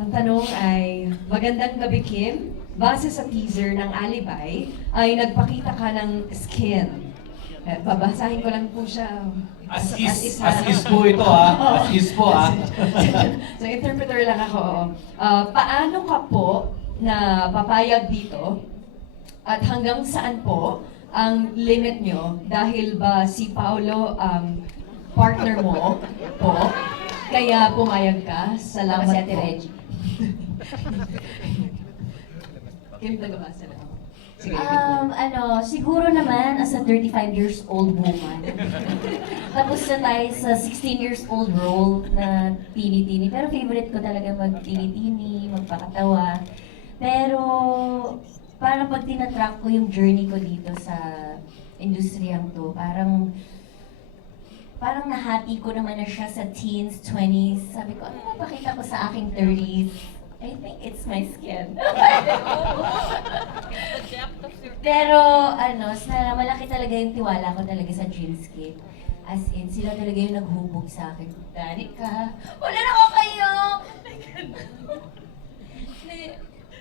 Ang tanong ay, magandang gabi Kim. Base sa teaser ng Alibay, ay nagpakita ka ng skin. Babasahin ko lang po siya. As is po ito ha. As is po ha. So interpreter lang ako. Oo. Paano ka po na papayag dito? At hanggang saan po ang limit nyo? Dahil ba si Paolo ang partner mo po? Kaya pumayag ka? Salamat Si Ate po. Reggie. Kim, tagabasa na ako. Sige. Siguro naman as a 35 years old woman. Tapos na tayo sa 16 years old role na tini-tini. Pero favorite ko talaga mag-tini-tini, magpakatawa. Pero parang pag tinatrack ko yung journey ko dito sa industriyang to, parang nahati ko naman na siya sa teens, 20s. Sabi ko, ano mapakita ko sa aking 30s? I think it's my skin. Pero malaki talaga yung tiwala ko talaga sa Dreamscape. As in, sila talaga yung naghubog sa akin. Danica, wala na ako kayo!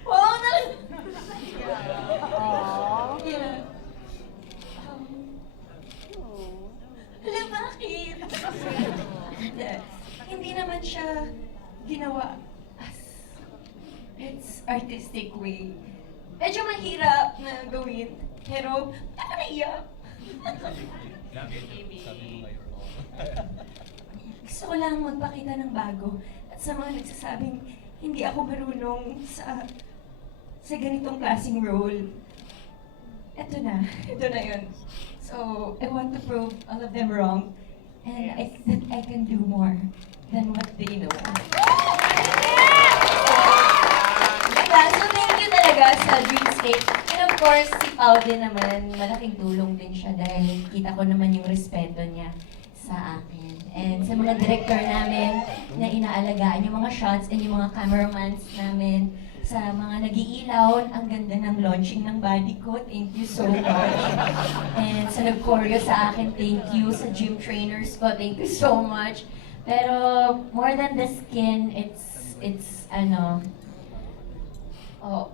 Wow, na... Yeah. Hala, bakit? Hindi naman siya ginawa as its artistic way. Medyo mahirap na gawin, pero ako naiyak. Gusto ko lang magpakita ng bago at sa mga nagsasabing hindi ako marunong sa ganitong klaseng role. Ito na yun. So, I want to prove all of them wrong, and I think I can do more than what they know. So, thank you talaga sa Dreamscape. And of course, si Pao din naman, malaking tulong din siya dahil kita ko naman yung respeto niya sa akin. And sa mga director namin na inaalagaan yung mga shots and yung mga cameramans namin, sa mga nag-iilaw, ang ganda ng launching ng body ko. Thank you so much. And sa nag-choreo sa akin, thank you. Sa gym trainers ko, thank you so much. Pero more than the skin,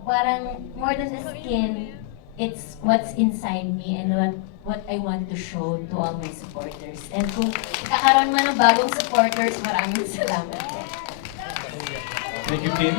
parang more than the skin, it's what's inside me and what I want to show to all my supporters. And kung kakaroon man ng bagong supporters, maraming salamat po. Thank you, Kim.